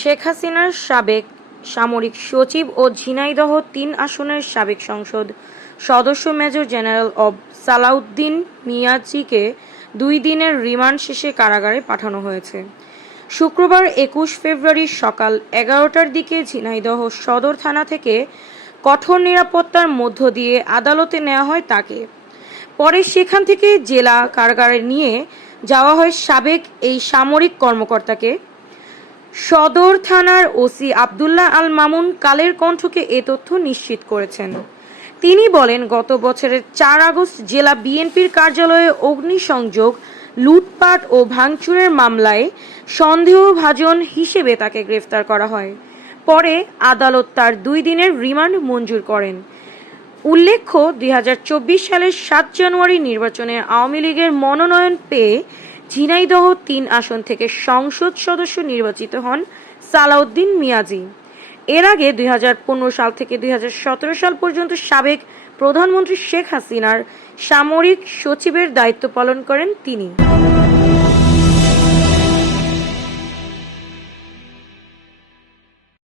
শেখ হাসিনার সাবেক সামরিক সচিব ও ঝিনাইদহ তিন আসনের সাবেক সংসদ সদস্য মেজর জেনারেল অব সালাউদ্দিন মিয়াজিকে দুই দিনের রিমান্ড শেষে কারাগারে পাঠানো হয়েছে। শুক্রবার একুশ ফেব্রুয়ারি সকাল এগারোটার দিকে ঝিনাইদহ সদর থানা থেকে কঠোর নিরাপত্তার মধ্য দিয়ে আদালতে নেওয়া হয় তাকে। পরে সেখান থেকে জেলা কারাগারে নিয়ে যাওয়া হয় সাবেক এই সামরিক কর্মকর্তাকে। সদর থানার ওসি আবদুল্লাহ আল মামুন কালের কণ্ঠকে এ তথ্য নিশ্চিত করেছেন। তিনি বলেন, গত বছরের চার আগস্ট জেলা বিএনপির কার্যালয়ে অগ্নিসংযোগ, লুটপাট ও ভাঙচুরের মামলায় সন্দেহভাজন হিসেবে তাকে গ্রেফতার করা হয়। পরে আদালত তার দুই দিনের রিমান্ড মঞ্জুর করেন। উল্লেখ্য, দুই হাজার চব্বিশ সালের সাত জানুয়ারি নির্বাচনে আওয়ামী লীগের মনোনয়ন পেয়ে ঝিনাইদহ তিন আসন থেকে সংসদ সদস্য নির্বাচিত হন সালাউদ্দিন মিয়াজি। এর আগে দুই হাজার পনেরো সাল থেকে দুই হাজার সতেরো সাল পর্যন্ত সাবেক প্রধানমন্ত্রী শেখ হাসিনার সামরিক সচিবের দায়িত্ব পালন করেন তিনি।